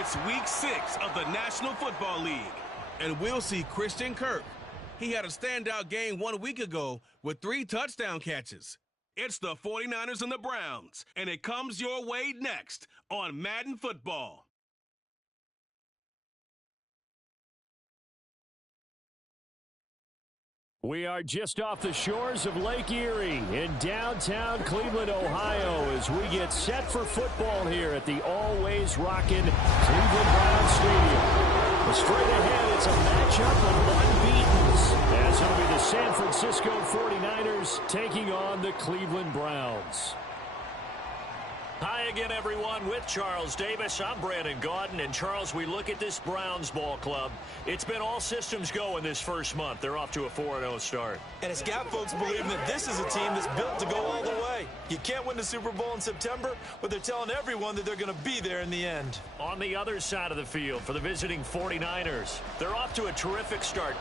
It's week 6 of the National Football League, and we'll see Christian Kirk. He had a standout game 1 week ago with 3 touchdown catches. It's the 49ers and the Browns, and it comes your way next on Madden Football. We are just off the shores of Lake Erie in downtown Cleveland, Ohio, as we get set for football here at the always rockin' Cleveland Browns Stadium. Straight ahead, it's a matchup of unbeatens, as it'll be the San Francisco 49ers taking on the Cleveland Browns. Hi again, everyone, with Charles Davis. I'm Brandon Gaudin, and Charles, we look at this Browns ball club. It's been all systems go in this first month. They're off to a 4-0 start. And it's got folks believing that this is a team that's built to go all the way. You can't win the Super Bowl in September, but they're telling everyone that they're going to be there in the end. On the other side of the field for the visiting 49ers, they're off to a terrific start.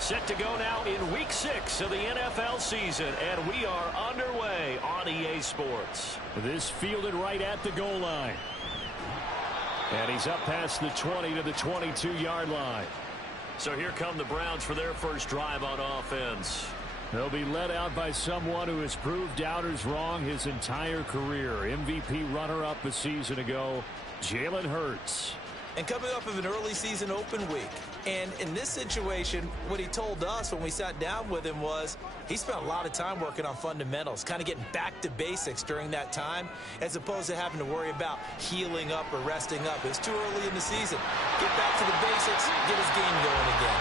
Set to go now in week 6 of the NFL season, and we are underway on EA Sports. This fielded right at the goal line. And he's up past the 20 to the 22-yard line. So here come the Browns for their first drive on offense. They'll be led out by someone who has proved doubters wrong his entire career. MVP runner-up a season ago, Jalen Hurts. And coming off of an early season open week. And in this situation, what he told us when we sat down with him was he spent a lot of time working on fundamentals, kind of getting back to basics during that time, as opposed to having to worry about healing up or resting up. It was too early in the season. Get back to the basics, get his game going again.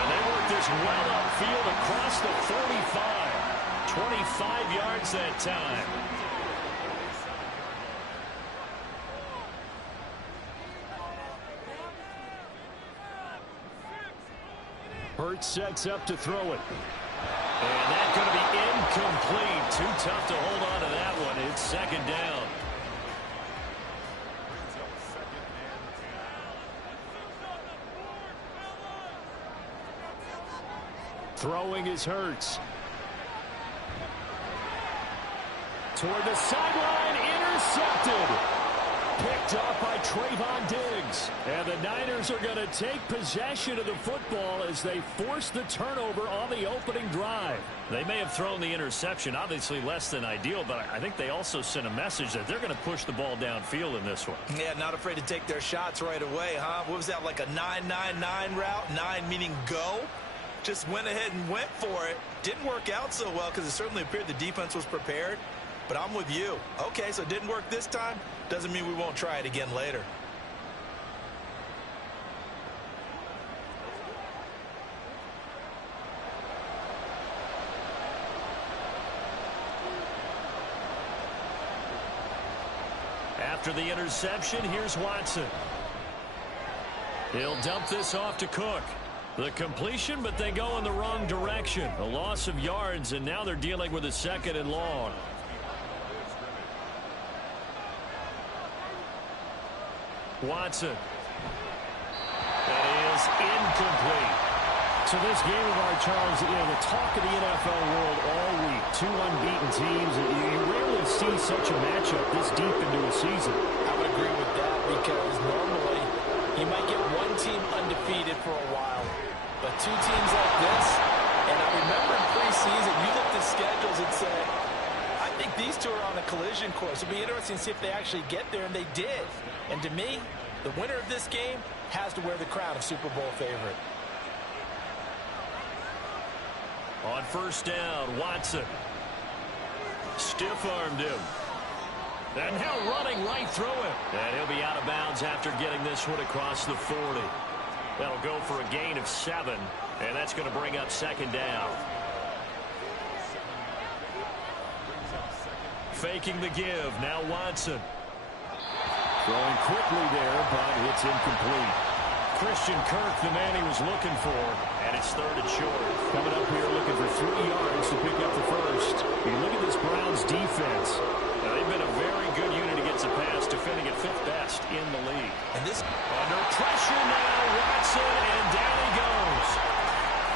And they worked this well upfield across the 45. 25 yards that time. Hurts sets up to throw it. And that's going to be incomplete. Too tough to hold on to that one. It's second down. Throwing is Hurts. Toward the sideline, intercepted. Picked off by Trayvon Diggs. And the Niners are going to take possession of the football as they force the turnover on the opening drive. They may have thrown the interception, obviously less than ideal, but I think they also sent a message that they're going to push the ball downfield in this one. Yeah, not afraid to take their shots right away, huh? What was that, like a 9-9-9 route? 9 meaning go? Just went ahead and went for it. Didn't work out so well because it certainly appeared the defense was prepared. But I'm with you. Okay, so it didn't work this time. Doesn't mean we won't try it again later. After the interception, here's Watson. He'll dump this off to Cook. The completion, but they go in the wrong direction. A loss of yards, and now they're dealing with a second and long. Watson. That is incomplete. So this game of our Charles, the talk of the NFL world all week. Two unbeaten teams. You rarely see such a matchup this deep into a season. I would agree with that because normally you might get one team undefeated for a while. But two teams like this, and I remember in preseason, you looked at schedules and said, I think these two are on a collision course. It'll be interesting to see if they actually get there, and they did. And to me, the winner of this game has to wear the crown of Super Bowl favorite. On first down, Watson. Stiff-armed him. And now running right through him. And he'll be out of bounds after getting this one across the 40. That'll go for a gain of 7. And that's going to bring up second down. Faking the give. Now Watson. Throwing quickly there, but it's incomplete. Christian Kirk, the man he was looking for, and it's third and short. Coming up here looking for 3 yards to pick up the first. You look at this Browns defense. Now, they've been a very good unit against the pass, defending at 5th best in the league. And this under pressure now, Watson, and down he goes.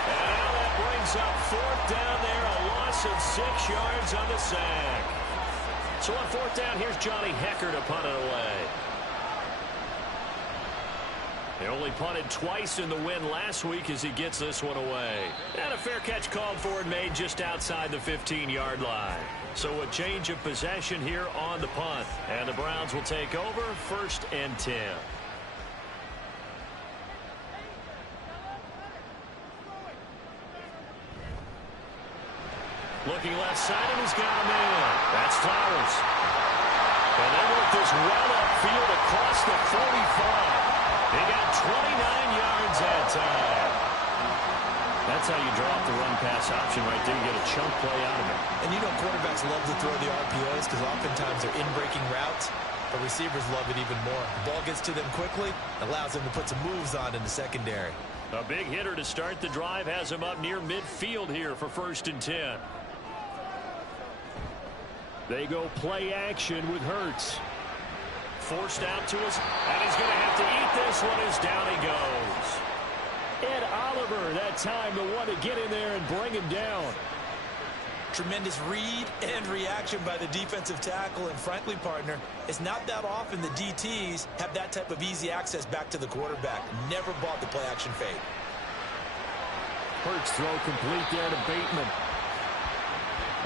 And now that brings up 4th down there, a loss of 6 yards on the sack. So on 4th down, here's Johnny Hecker to punt it away. They only punted twice in the win last week as he gets this one away. And a fair catch called for and made just outside the 15-yard line. So a change of possession here on the punt. And the Browns will take over 1st and 10. Looking left side, and he's got him in. That's Flowers. And they work this well upfield across the 45. He got 29 yards that time. That's how you draw up the run-pass option right there. You get a chunk play out of it. And you know quarterbacks love to throw the RPOs because oftentimes they're in-breaking routes, but receivers love it even more. The ball gets to them quickly, allows them to put some moves on in the secondary. A big hitter to start the drive has him up near midfield here for 1st and 10. They go play action with Hurts. Forced out to us, and he's going to have to eat this one as down he goes. Ed Oliver, that time, the one to get in there and bring him down. Tremendous read and reaction by the defensive tackle, and frankly, partner, it's not that often the DTs have that type of easy access back to the quarterback. Never bought the play-action fade. Hurts throw complete there to Bateman.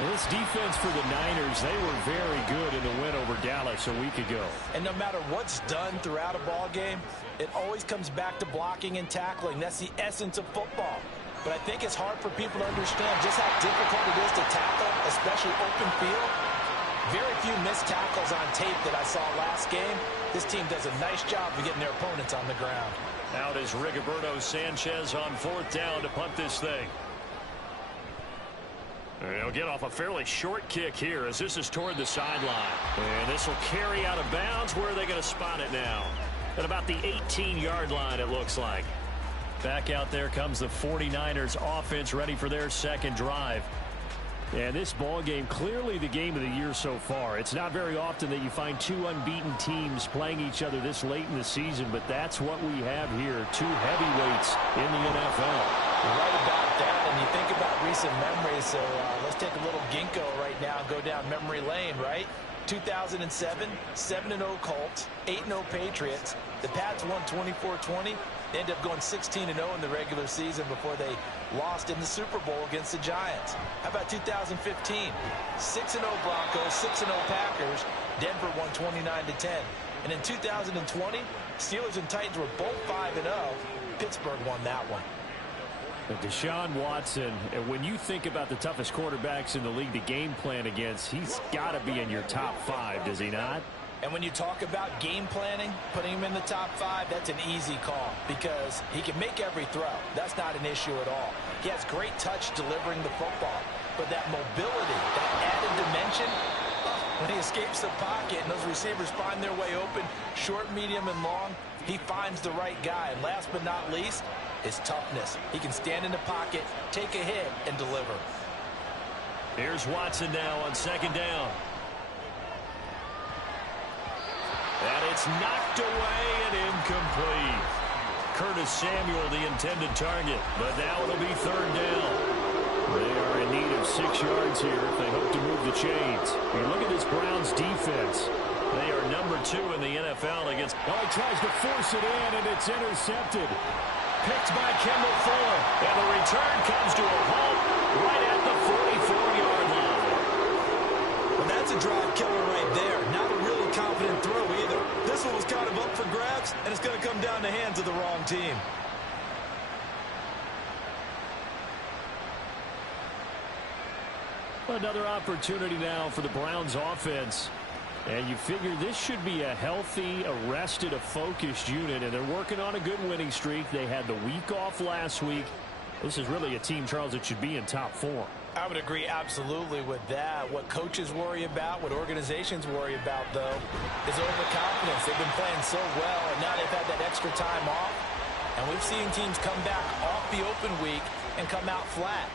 Well, this defense for the Niners, they were very good in the win over Dallas a week ago. And no matter what's done throughout a ball game, it always comes back to blocking and tackling. That's the essence of football. But I think it's hard for people to understand just how difficult it is to tackle, especially open field. Very few missed tackles on tape that I saw last game. This team does a nice job of getting their opponents on the ground. Out is Rigoberto Sanchez on 4th down to punt this thing. He'll get off a fairly short kick here as this is toward the sideline. And this will carry out of bounds. Where are they going to spot it now? At about the 18-yard line, it looks like. Back out there comes the 49ers offense ready for their second drive. And this ball game, clearly the game of the year so far. It's not very often that you find two unbeaten teams playing each other this late in the season, but that's what we have here. Two heavyweights in the NFL. You're right about that, and you think about recent memories, so let's take a little ginkgo right now and go down memory lane, right? 2007, 7-0 Colts, 8-0 Patriots. The Pats won 24-20. They ended up going 16-0 in the regular season before they lost in the Super Bowl against the Giants. How about 2015? 6-0 Broncos, 6-0 Packers. Denver won 29-10. And in 2020, Steelers and Titans were both 5-0. Pittsburgh won that one. Deshaun Watson, and when you think about the toughest quarterbacks in the league to game plan against, he's got to be in your top 5, does he not? And when you talk about game planning, putting him in the top 5, that's an easy call because he can make every throw. That's not an issue at all. He has great touch delivering the football, but that mobility, that added dimension, when he escapes the pocket and those receivers find their way open, short, medium, and long, he finds the right guy. And last but not least, his toughness. He can stand in the pocket, take a hit, and deliver. Here's Watson now on second down. And it's knocked away and incomplete. Curtis Samuel, the intended target, but now it'll be third down. They are in need of 6 yards here if they hope to move the chains. You look at this Browns defense. They are number 2 in the NFL against... Oh, he tries to force it in, and it's intercepted. Picked by Kendall Fuller. And the return comes to a halt right at the 44-yard line. Well, that's a drive killer right there. Not a really confident throw either. This one was kind of up for grabs, and it's going to come down the hands of the wrong team. Another opportunity now for the Browns offense. And you figure this should be a healthy, a rested, a focused unit. And they're working on a good winning streak. They had the week off last week. This is really a team, Charles, that should be in top form. I would agree absolutely with that. What coaches worry about, what organizations worry about, though, is overconfidence. They've been playing so well, and now they've had that extra time off. And we've seen teams come back off the open week and come out flat.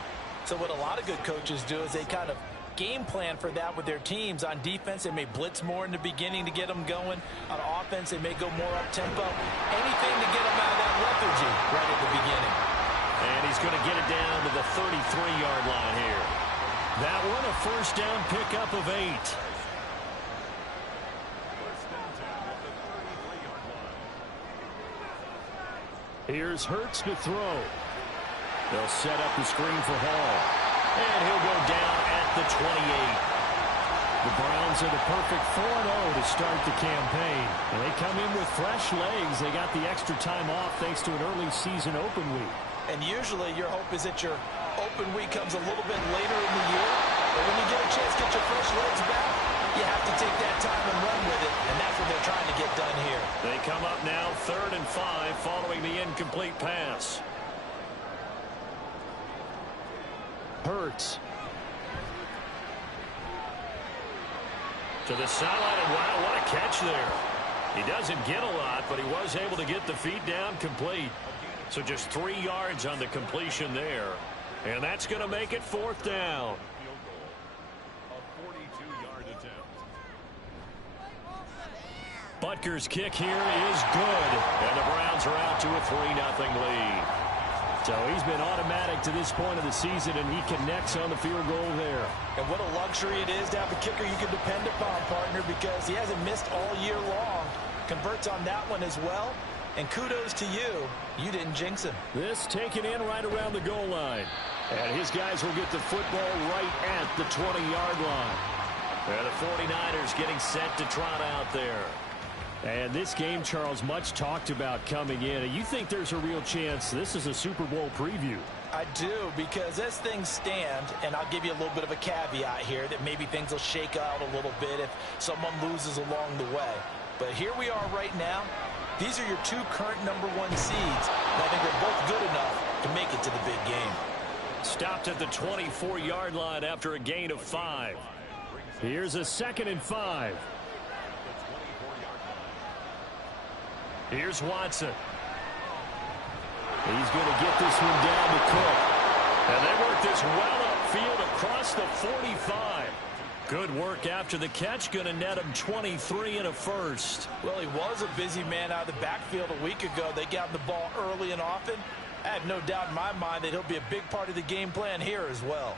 So what a lot of good coaches do is they kind of game plan for that with their teams. On defense, they may blitz more in the beginning to get them going. On offense, they may go more up-tempo. Anything to get them out of that lethargy right at the beginning. And he's going to get it down to the 33-yard line here. That one a first down pickup of 8. Here's Hurts to throw. They'll set up the screen for Hall. And he'll go down at the 28. The Browns are the perfect 4-0 to start the campaign. And they come in with fresh legs. They got the extra time off thanks to an early season open week. And usually your hope is that your open week comes a little bit later in the year. But when you get a chance to get your fresh legs back, you have to take that time and run with it. And that's what they're trying to get done here. They come up now 3rd and 5 following the incomplete pass. Hurts. To the sideline, and wow, what a catch there. He doesn't get a lot, but he was able to get the feet down complete. So just 3 yards on the completion there. And that's going to make it 4th down. Butker's kick here is good. And the Browns are out to a 3-0 lead. So he's been automatic to this point of the season, and he connects on the field goal there. And what a luxury it is to have a kicker you can depend upon, partner, because he hasn't missed all year long. Converts on that one as well. And kudos to you. You didn't jinx him. This taken in right around the goal line. And his guys will get the football right at the 20-yard line. And the 49ers getting set to trot out there. And this game, Charles, much talked about coming in. And you think there's a real chance this is a Super Bowl preview? I do, because as things stand, and I'll give you a little bit of a caveat here, that maybe things will shake out a little bit if someone loses along the way. But here we are right now. These are your 2 current #1 seeds. And I think they're both good enough to make it to the big game. Stopped at the 24-yard line after a gain of 5. Here's a 2nd and 5. Here's Watson. He's going to get this one down to Cook. And they work this well upfield across the 45. Good work after the catch. Going to net him 23 and a first. Well, he was a busy man out of the backfield a week ago. They got the ball early and often. I have no doubt in my mind that he'll be a big part of the game plan here as well.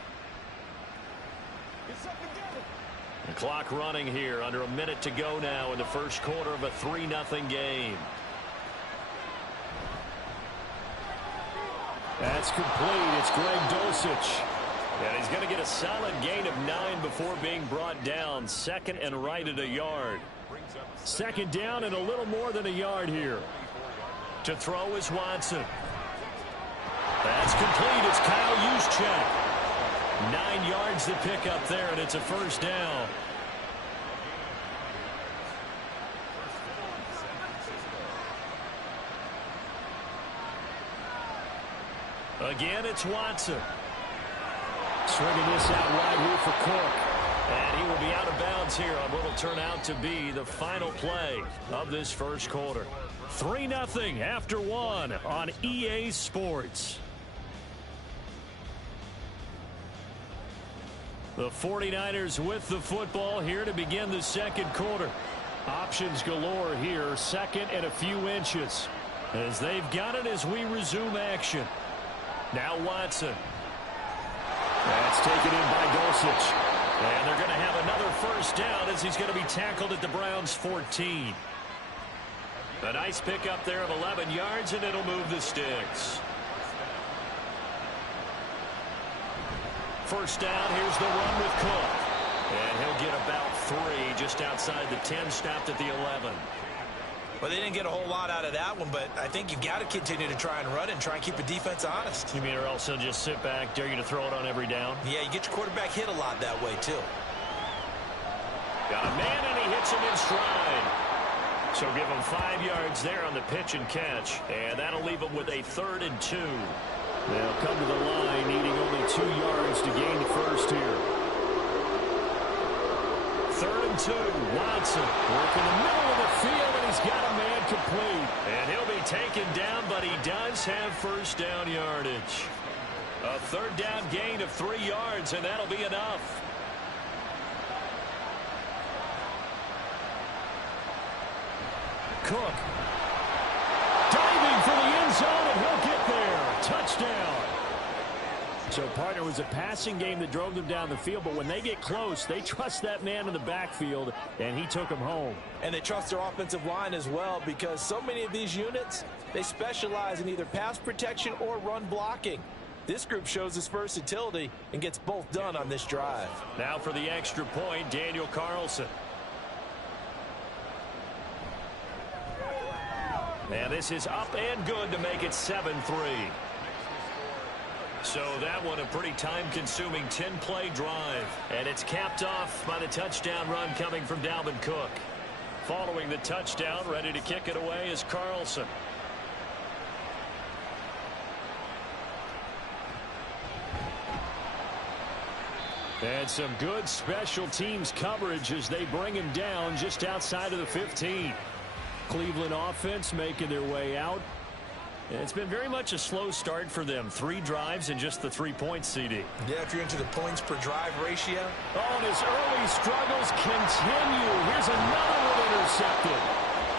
The clock running here. Under a minute to go now in the first quarter of a 3-0 game. That's complete. It's Greg Dulcich. And he's going to get a solid gain of 9 before being brought down. 2nd and right at a yard. 2nd down and a little more than a yard here. To throw is Watson. That's complete. It's Kyle Juszczyk. 9 yards to pick up there, and it's a first down. Again, it's Watson. Swinging this out wide here for Cook. And he will be out of bounds here on what will turn out to be the final play of this first quarter. 3-0 after 1 on EA Sports. The 49ers with the football here to begin the second quarter. Options galore here. Second and a few inches. As they've got it as we resume action. Now Watson. That's taken in by Dulcich. And they're going to have another first down as he's going to be tackled at the Browns' 14. A nice pickup there of 11 yards, and it'll move the sticks. First down, here's the run with Cook. And he'll get about 3 just outside the 10, stopped at the 11. Well, they didn't get a whole lot out of that one, but I think you've got to continue to try and run and try and keep the defense honest. You mean or else they'll just sit back, dare you to throw it on every down? Yeah, you get your quarterback hit a lot that way, too. Got a man, and he hits him in stride. So give him 5 yards there on the pitch and catch, and that'll leave him with a 3rd and 2. They'll come to the line, needing only 2 yards to gain the first here. 3rd and 2, Watson working the middle of the field, and he's got a man complete. And he'll be taken down, but he does have first down yardage. A 3rd down gain of 3 yards, and that'll be enough. Cook diving for the end zone, and he'll get there. Touchdown. So, partner, was a passing game that drove them down the field, but when they get close, they trust that man in the backfield, and he took them home. And they trust their offensive line as well, because so many of these units, they specialize in either pass protection or run blocking. This group shows its versatility and gets both done on this drive. Now for the extra point, Daniel Carlson. And this is up and good to make it 7-3. So that one a pretty time-consuming 10-play drive. And it's capped off by the touchdown run coming from Dalvin Cook. Following the touchdown, ready to kick it away is Carlson. And some good special teams coverage as they bring him down just outside of the 15. Cleveland offense making their way out. It's been very much a slow start for them. 3 drives and just the 3 points, CD. Yeah, if you're into the points per drive ratio. Oh, and his early struggles continue. Here's another one intercepted.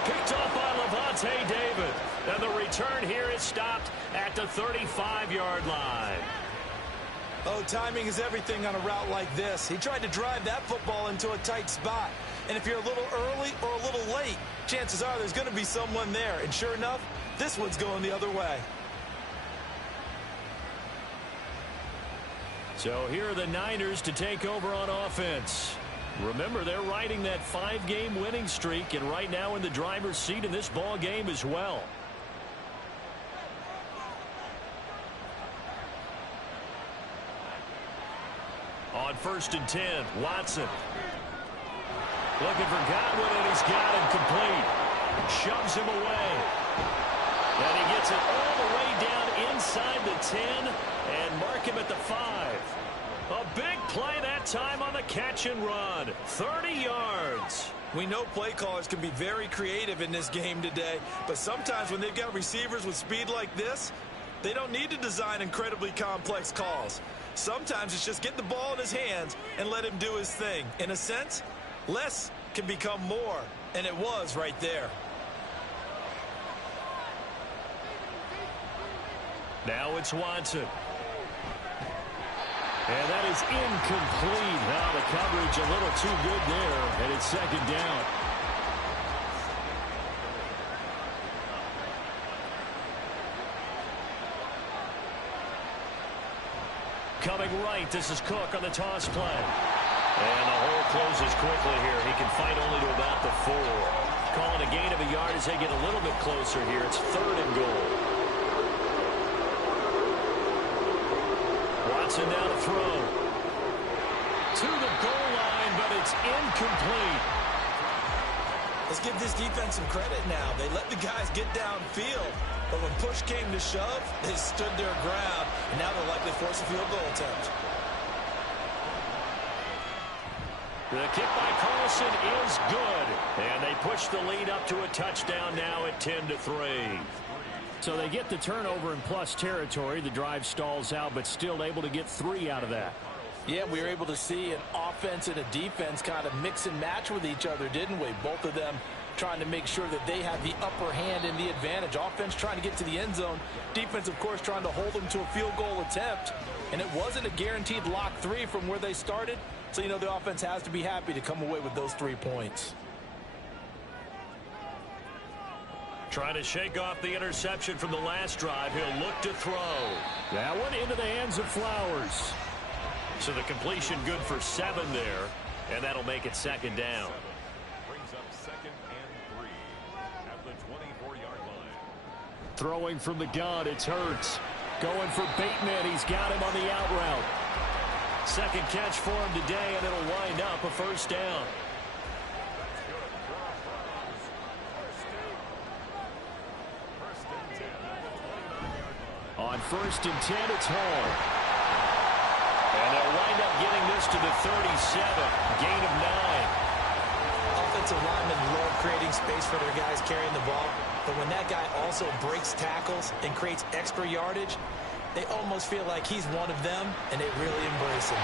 Picked off by Levante David. And the return here is stopped at the 35-yard line. Oh, timing is everything on a route like this. He tried to drive that football into a tight spot. And if you're a little early or a little late, chances are there's going to be someone there. And sure enough, this one's going the other way. So here are the Niners to take over on offense. Remember, they're riding that 5-game winning streak, and right now in the driver's seat in this ball game as well. On 1st and 10, Watson. Looking for Godwin, and he's got him complete. Shoves him away. And he gets it all the way down inside the 10 and mark him at the 5. A big play that time on the catch and run. 30 yards. We know play callers can be very creative in this game today, but sometimes when they've got receivers with speed like this, they don't need to design incredibly complex calls. Sometimes it's just get the ball in his hands and let him do his thing. In a sense, less can become more, and it was right there. Now it's Watson. And that is incomplete. Now the coverage a little too good there, and it's 2nd down. Coming right, this is Cook on the toss play. And the hole closes quickly here. He can fight only to about the 4. Calling a gain of a yard as they get a little bit closer here. It's 3rd and goal. Watson down to throw. To the goal line, but it's incomplete. Let's give this defense some credit now. They let the guys get downfield, but when push came to shove, they stood their ground, and now they'll likely force a field goal attempt. The kick by Carlson is good, and they push the lead up to a touchdown now at 10-3. So they get the turnover in plus territory. The drive stalls out, but still able to get 3 out of that. Yeah, we were able to see an offense and a defense kind of mix and match with each other, didn't we? Both of them trying to make sure that they have the upper hand and the advantage. Offense trying to get to the end zone. Defense, of course, trying to hold them to a field goal attempt. And it wasn't a guaranteed lock 3 from where they started. So, you know, the offense has to be happy to come away with those 3 points. Trying to shake off the interception from the last drive. He'll look to throw. That one into the hands of Flowers. So the completion good for 7 there, and that'll make it 2nd down. Brings up 2nd and 3 at the 24-yard line. Throwing from the gun, it's Hurts. Going for Bateman, he's got him on the out route. 2nd catch for him today, and it'll wind up a 1st down. On 1st and 10, it's Hall. And they'll wind up getting this to the 37. Gain of 9. Offensive linemen love creating space for their guys carrying the ball. But when that guy also breaks tackles and creates extra yardage, they almost feel like he's one of them, and they really embrace him.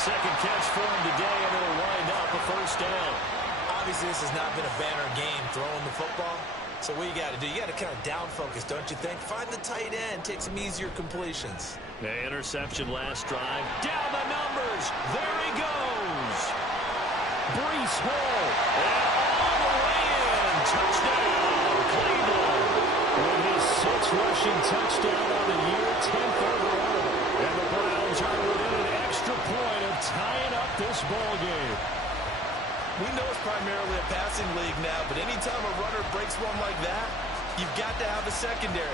2nd catch for him today, and it'll wind up a 1st down. Obviously, this has not been a banner game throwing the football. So what you got to do, you got to kind of down focus, don't you think? Find the tight end, take some easier completions. The interception last drive. Down the numbers. There he goes. Breece Hall. And all the way in. Touchdown, Cleveland. With his 6th rushing touchdown on the year, 10th overall. And the Browns are within an extra point of tying up this ball game. We know it's primarily a passing league now, but anytime a runner breaks one like that, you've got to have a secondary.